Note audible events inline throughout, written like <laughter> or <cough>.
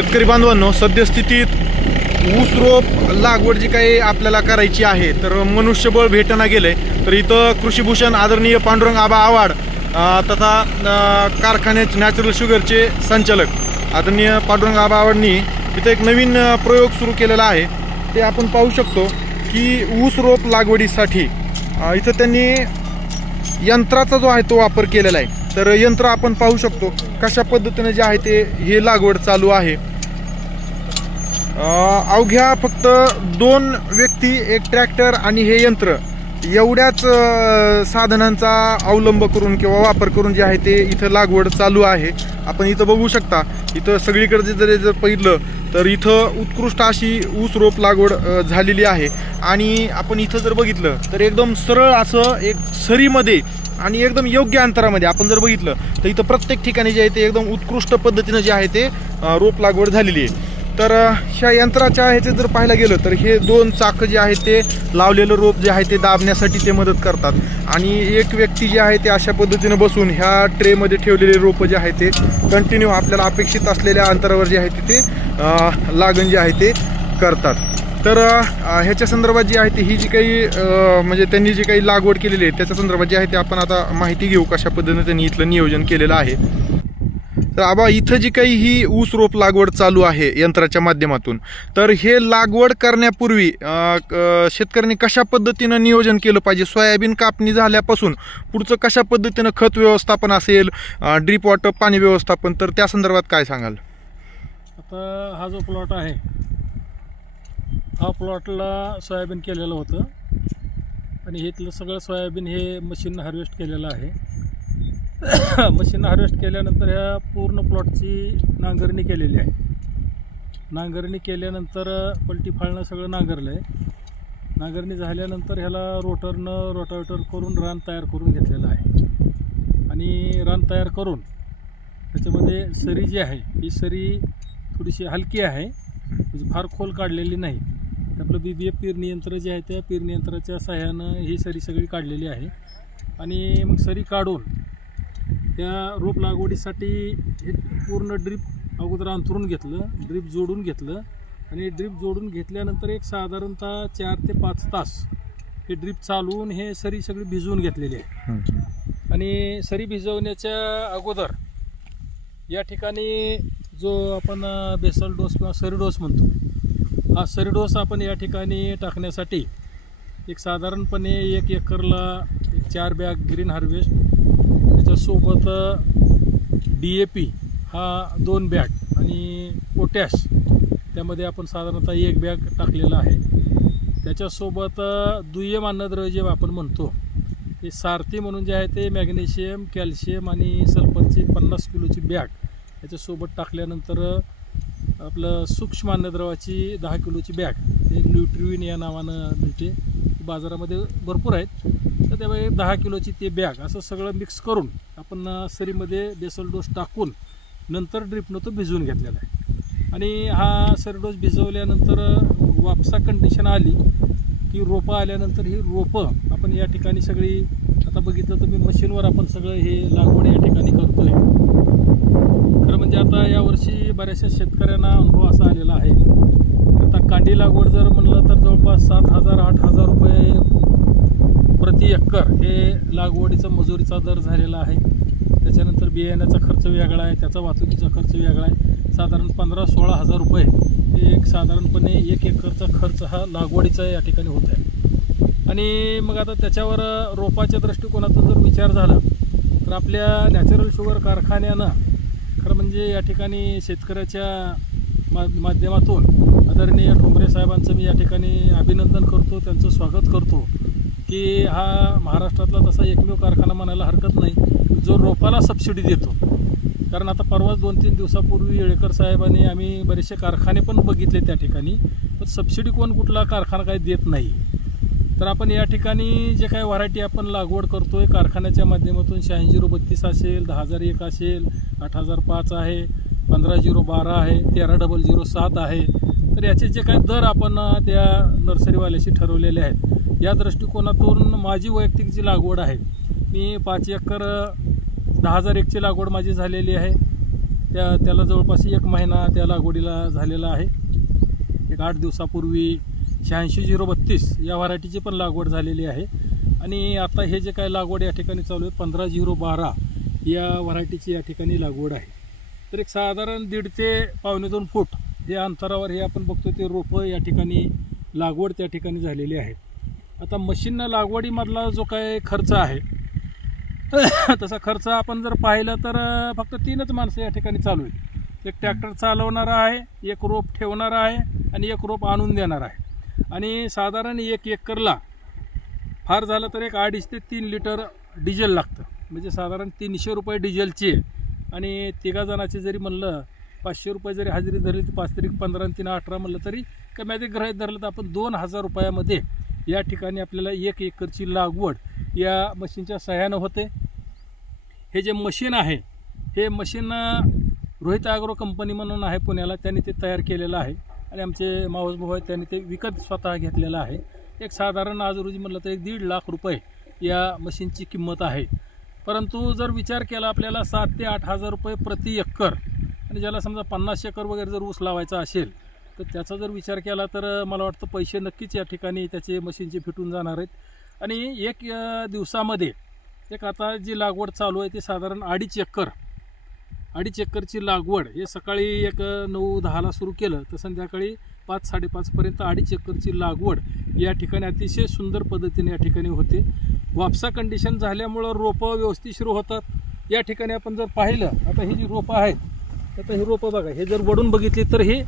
शेतकरी बांधवांनो सद्यस्थितीत ऊस रोप लागवड जी काही आपल्याला करायची आहे तर मनुष्यबळ भेटना गेले तर इथं कृषीभूषण आदरणीय पांडुरंग आबा आवाड तथा कारखान्याचे नॅचरल शुगरचे संचालक आदरणीय पांडुरंग आबा आवाडनी इथं एक नवीन प्रयोग सुरू केलेला आहे. ते आपण पाहू शकतो की ऊस रोप लागवडीसाठी इथं त्यांनी यंत्राचा जो आहे तो वापर केलेला आहे. तर यंत्र आपण पाहू शकतो कशा पद्धतीने जे आहे ते हे लागवड चालू आहे. अवघ्या फक्त दोन व्यक्ती एक ट्रॅक्टर आणि हे यंत्र. एवढ्याच साधनांचा अवलंब करून किंवा वापर करून जे आहे ते इथं लागवड चालू आहे. आपण इथं बघू शकता इथं सगळीकडे जर जर पहिलं तर इथं उत्कृष्ट अशी ऊस रोप लागवड झालेली आहे. आणि आपण इथं जर बघितलं तर एकदम सरळ असं एक सरीमध्ये आणि एकदम योग्य अंतरामध्ये आपण जर बघितलं तर इथं प्रत्येक ठिकाणी जे आहे ते एकदम उत्कृष्ट पद्धतीनं जे आहे ते रोप लागवड झालेली आहे. तर ह्या यंत्राच्या ह्याचे जर पाहायला गेलं तर हे दोन चाकं जे आहे ते लावलेलं रोप जे आहे ते दाबण्यासाठी ते मदत करतात. आणि एक व्यक्ती जे आहे ते अशा पद्धतीनं बसून ह्या ट्रेमध्ये ठेवलेले रोपं जे आहे ते कंटिन्यू आपल्याला अपेक्षित असलेल्या अंतरावर जे आहे ते ते लागण जे आहे ते करतात. तर ह्याच्या संदर्भात जी आहे ती ही जी काही म्हणजे त्यांनी जी काही लागवड केलेली आहे त्याच्या संदर्भात जी आहे ते आपण आता माहिती घेऊ कशा पद्धतीने त्यांनी इथलं नियोजन केलेलं आहे. तर आबा इथं जी काही ही ऊस रोप लागवड चालू आहे यंत्राच्या माध्यमातून तर हे लागवड करण्यापूर्वी क- शेतकऱ्यांनी कशा पद्धतीनं नियोजन केलं पाहिजे? सोयाबीन कापणी झाल्यापासून पुढचं कशा पद्धतीनं खत व्यवस्थापन असेल ड्रीप वॉटर पाणी व्यवस्थापन तर त्या संदर्भात काय सांगाल? आता हा जो प्लॉट आहे हा प्लॉटला सोयाबीन केलेलं होतं. आणि इथलं सगळं सोयाबीन हे मशीन हार्वेस्ट केलेलं आहे. <coughs> मशीन हार्वेस्ट केल्यानंतर ह्या पूर्ण प्लॉटची नांगरणी केलेली आहे. नांगरणी केल्यानंतर पलटी फाळणं सगळं नांगरलं आहे नांगरणी झाल्यानंतर ह्याला रोटरनं रोटावेटर करून रान तयार करून घेतलेलं आहे. आणि रान तयार करून त्याच्यामध्ये सरी जी आहे ही सरी थोडीशी हलकी आहे. म्हणजे फार खोल काढलेली नाही. आपलं बी बी एफ पेरणी यंत्र जे आहे त्या पेरणी यंत्राच्या सहाय्यानं ही सरी सगळी काढलेली आहे. आणि मग सरी काढून त्या रोप लागवडीसाठी हे पूर्ण ड्रीप अगोदर अंथरून घेतलं ड्रीप जोडून घेतलं आणि ड्रीप जोडून घेतल्यानंतर एक साधारणतः चार ते पाच तास हे ड्रीप चालवून हे सरी सगळी भिजवून घेतलेली आहे. आणि सरी भिजवण्याच्या अगोदर या ठिकाणी जो आपण बेसल डोस किंवा सरी डोस म्हणतो हा सरी डोस आपण या ठिकाणी टाकण्यासाठी एक साधारणपणे एक एकरला एक चार बॅग ग्रीन हार्वेस्ट त्याच्यासोबत डी ए पी हा दोन बॅग आणि पोटॅश त्यामध्ये आपण साधारणतः एक बॅग टाकलेला आहे. त्याच्यासोबत दुय्यम अन्नद्रव्य जे आपण म्हणतो हे सारथी म्हणून जे आहे ते मॅग्नेशियम कॅल्शियम आणि सल्फरची पन्नास किलोची बॅग त्याच्यासोबत टाकल्यानंतर आपलं सूक्ष्म अन्नद्रवाची दहा किलोची बॅग हे न्यूट्रिविन या नावानं मिळते. बाजारामध्ये भरपूर आहेत. तर त्यामुळे दहा किलोची ते बॅग असं सगळं मिक्स करून आपण सरीमध्ये बेसल डोस टाकून नंतर ड्रिपनं तो भिजवून घेतलेला आहे. आणि हा सरी डोस भिजवल्यानंतर वापसा कंडिशन आली की रोपं आल्यानंतर ही रोपं आपण या ठिकाणी सगळी आता बघितलं तुम्ही मशीनवर आपण सगळं हे लागवड या ठिकाणी करतो आहे खरं म्हणजे आता यावर्षी बऱ्याचशा शेतकऱ्यांना अनुभव असा आलेला आहे. आता कांडी लागवड जर म्हणलं तर जवळपास सात हजार आठ हजार रुपये प्रति एकर हे लागवडीचा मजुरीचा दर झालेला आहे. त्याच्यानंतर बियाण्याचा खर्च वेगळा आहे त्याचा वाहतुकीचा खर्च वेगळा आहे. साधारण पंधरा सोळा हजार रुपये हे एक साधारणपणे एक एकरचा खर्च हा लागवडीचा या ठिकाणी होत आहे. आणि मग आता त्याच्यावर रोपाच्या दृष्टिकोनातून जर विचार झाला तर आपल्या नॅचरल शुगर कारखान्यानं खरं म्हणजे या ठिकाणी शेतकऱ्याच्या मा माध्यमातून आदरणीय ठोंबरे साहेबांचं मी या ठिकाणी अभिनंदन करतो त्यांचं स्वागत करतो. की हा महाराष्ट्रातला तसा एकमेव कारखाना म्हणायला हरकत नाही. जो रोपाला सबसिडी देतो. कारण आता परवाच दोन तीन दिवसापूर्वी येळेकर साहेबांनी आम्ही बरेचसे कारखाने पण बघितले त्या ठिकाणी. पण सबसिडी कोण कुठला कारखाना काही देत नाही. तर आपण या ठिकाणी जे काही व्हरायटी आपण लागवड करतो आहे कारखान्याच्या माध्यमातून शहाऐंशी झिरो बत्तीस असेल दहा हजार एक असेल आठ हजार पाच आहे पंधरा झिरो बारा आहे तेरा डबल झिरो सात आहे. तर याचे जे काही दर आपण त्या नर्सरीवाल्याशी ठरवलेले आहेत या दृष्टिकोनातून माझी वैयक्तिक जी लागवड आहे मी पाच एकर दहा हजार एकची लागवड माझी झालेली आहे. त्या त्याला जवळपास एक महिना त्या लागवडीला झालेला आहे. एक आठ दिवसापूर्वी शहाऐंशी झिरो बत्तीस या व्हरायटीची पण लागवड झालेली आहे. आणि आता हे जे काय लागवड या ठिकाणी चालू आहे पंधरा झिरो बारा या व्हरायटीची या ठिकाणी लागवड आहे. तर एक साधारण दीड ते पावणे दोन फूट या अंतरावर हे आपण बघतो ते रोपं या ठिकाणी लागवड त्या ठिकाणी झालेली आहे. आता मशीननं लागवडीमधला जो काय खर्च आहे तसा खर्च आपण जर पाहिलं तर फक्त तीनच माणसं या ठिकाणी चालू आहेत. एक ट्रॅक्टर चालवणारा आहे एक रोप ठेवणारा आहे आणि एक रोप आणून देणार आहे. आणि साधारण एक एकरला फार झालं तर एक अडीच ते तीन लिटर डिझेल लागतं. म्हणजे साधारण तीनशे रुपये डिझेलची आणि तिघा जणाचे जरी म्हणलं पाचशे रुपये जरी हजेरी धरली तर पाच तरी पंधरा आणि तीन अठरा म्हणलं तरी कमी अधिक ग्रहित धरलं तर आपण दोन हजार रुपयामध्ये या ठिकाणी आपल्याला एक एकरची लागवड या मशीनच्या सहाय्यानं होते. हे जे मशीन आहे हे मशीन रोहित आग्रो कंपनी म्हणून आहे पुण्याला. त्यांनी ते तयार केलेलं आहे आणि आमचे मावस भाऊ आहेत त्यांनी ते विकत स्वतः घेतलेलं आहे. एक साधारण आज रोजी म्हटलं तर एक दीड लाख रुपये या मशीनची किंमत आहे. परंतु जर विचार केला आपल्याला सात ते आठ हजार रुपये प्रति एकर आणि ज्याला समजा पन्नास एकर वगैरे जर ऊस लावायचा असेल तर त्याचा जर विचार केला तर मला वाटतं पैसे नक्कीच या ठिकाणी त्याचे मशीनचे फिटून जाणार आहेत. आणि एक दिवसामध्ये एक आता जी लागवड चालू आहे ती साधारण अडीच एकर अडीच एकरची लागवड हे सकाळी एक नऊ दहाला सुरू केलं तर संध्याकाळी पाच साडेपाचपर्यंत अडीच एकरची लागवड या ठिकाणी अतिशय सुंदर पद्धतीने या ठिकाणी होते. वापसा कंडिशन झाल्यामुळं रोपं व्यवस्थित सुरू होतात. या ठिकाणी आपण जर पाहिलं आता ही जी रोपं आहेत आता ही रोपं बघा हे जर वडून बघितली तर ही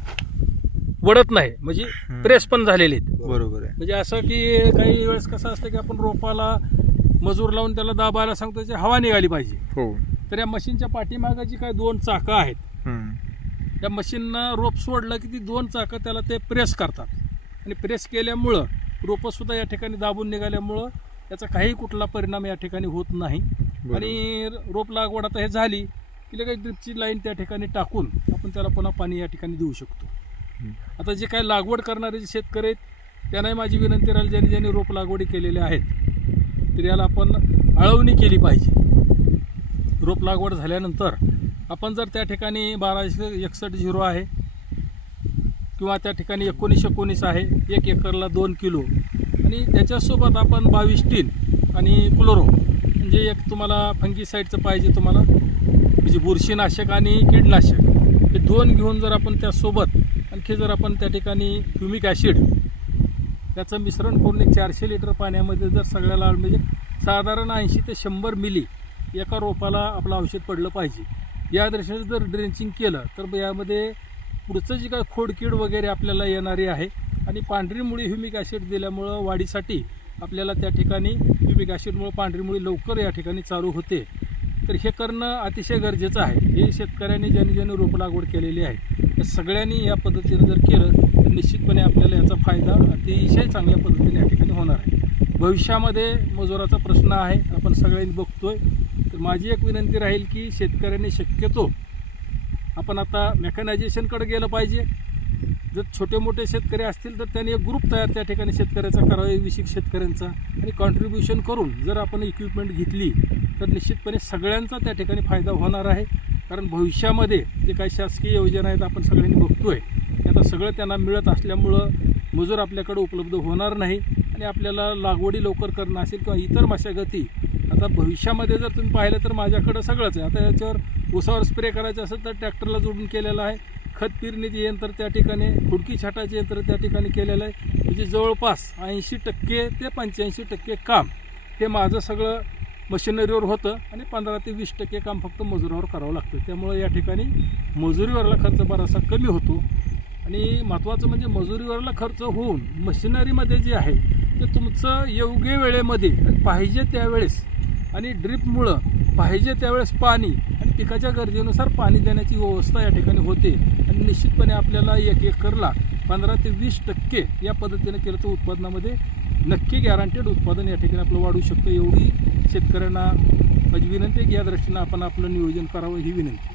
वडत नाही. म्हणजे प्रेस पण झालेली आहेत. बरोबर आहे. म्हणजे असं की काही वेळेस कसं असतं की आपण रोपाला मजूर लावून त्याला दाबायला सांगतो त्याची हवा निघाली पाहिजे. हो. तर या मशीनच्या पाठीमागं जी काय दोन चाकं आहेत. त्या मशीननं रोप सोडलं की ती दोन चाकं त्याला ते प्रेस करतात. आणि प्रेस केल्यामुळं रोपंसुद्धा या ठिकाणी दाबून निघाल्यामुळं त्याचा काही कुठला परिणाम या ठिकाणी होत नाही. आणि रोप लागवड आता हे झाली की लगेच ड्रिपची लाईन त्या ठिकाणी टाकून आपण त्याला पुन्हा पाणी या ठिकाणी देऊ शकतो. आता जे काही लागवड करणारे जे शेतकरी आहेत त्यांनाही माझी विनंती राहील ज्यांनी ज्यांनी रोप लागवडी केलेल्या आहेत तर याला आपण अळवणी केली पाहिजे. रोप लागवड झाल्यानंतर आपण जर त्या ठिकाणी बाराशे एकसष्ट झिरो आहे किंवा त्या ठिकाणी एकोणीस एकोणीस आहे एक एकरला दोन किलो आणि त्याच्यासोबत आपण बावीस टीन आणि क्लोरो म्हणजे एक तुम्हाला फंगीसाईडचं पाहिजे तुम्हाला म्हणजे बुरशीनाशक आणि कीडनाशक हे दोन घेऊन जर आपण त्यासोबत आणखी जर आपण त्या ठिकाणी ह्युमिक ॲसिड त्याचं मिश्रण करून एक चारशे लिटर पाण्यामध्ये जर सगळ्याला म्हणजे साधारण ऐंशी ते शंभर मिली एका रोपाला आपलं औषध पडलं पाहिजे. या दृष्टीने जर ड्रेंचिंग केलं तर यामध्ये पुढचं जी काय खोडकीड वगैरे आपल्याला येणारी आहे आणि पांढरी मुळी ह्युमिक ॲसिड दिल्यामुळं वाढीसाठी आपल्याला त्या ठिकाणी ह्युमिक ॲसिडमुळं पांढरी मुळी लवकर या ठिकाणी चालू होते. तर हे करणं अतिशय गरजेचं आहे. हे शेतकऱ्यांनी ज्यांनी ज्यांनी रोप लागवड केलेली आहे तर सगळ्यांनी या पद्धतीने जर केलं तर निश्चितपणे आपल्याला याचा फायदा अतिशय चांगल्या पद्धतीने या ठिकाणी होणार आहे. भविष्यामध्ये मजुराचा प्रश्न आहे आपण सगळ्यांनी बघतोय. तर माझी एक विनंती राहील की शेतकऱ्यांनी शक्यतो आपण आता मेकॅनायझेशनकडे गेलं पाहिजे. जर छोटे मोठे शेतकरी असतील तर त्यांनी एक ग्रुप तयार त्या ठिकाणी शेतकऱ्याचा करावा विशिक शेतकऱ्यांचा. आणि कॉन्ट्रीब्युशन करून जर आपण इक्विपमेंट घेतली तर निश्चितपणे सगळ्यांचा त्या ठिकाणी फायदा होणार आहे. कारण भविष्यामध्ये जे काही शासकीय योजना आहेत आपण सगळ्यांनी बघतोय. आहे आता सगळं त्यांना मिळत असल्यामुळं मजूर आपल्याकडे उपलब्ध होणार नाही आणि आपल्याला लागवडी लवकर करणं असेल किंवा इतर मशागती आता भविष्यामध्ये जर तुम्ही पाहिलं तर माझ्याकडं सगळंच आहे. आता याच्यावर उसावर स्प्रे करायचं असेल तर ट्रॅक्टरला जोडून केलेलं आहे. खत पेरणीचे यंत्र त्या ठिकाणी खुडकी छाटाचे यंत्र त्या ठिकाणी केलेलं आहे. म्हणजे जवळपास ऐंशी टक्के ते पंच्याऐंशी टक्के काम हे माझं सगळं मशिनरीवर होतं आणि पंधरा ते वीस टक्के काम फक्त मजुरावर करावं लागतं. त्यामुळं या ठिकाणी मजुरीवरला खर्च बराचसा कमी होतो. आणि महत्त्वाचं म्हणजे मजुरीवरला खर्च होऊन मशिनरीमध्ये जे आहे ते तुमचं योग्य वेळेमध्ये पाहिजे त्यावेळेस आणि ड्रीपमुळं पाहिजे त्यावेळेस पाणी आणि पिकाच्या गरजेनुसार पाणी देण्याची व्यवस्था या ठिकाणी होते. आणि निश्चितपणे आपल्याला एक एकरला पंधरा ते वीस टक्के या पद्धतीने केलं तर उत्पादनामध्ये नक्की गॅरंटेड उत्पादन या ठिकाणी आपलं वाढू शकतं एवढी शेतकऱ्यांना माझी विनंती आहे की या दृष्टीनं आपण आपलं नियोजन करावं ही विनंती.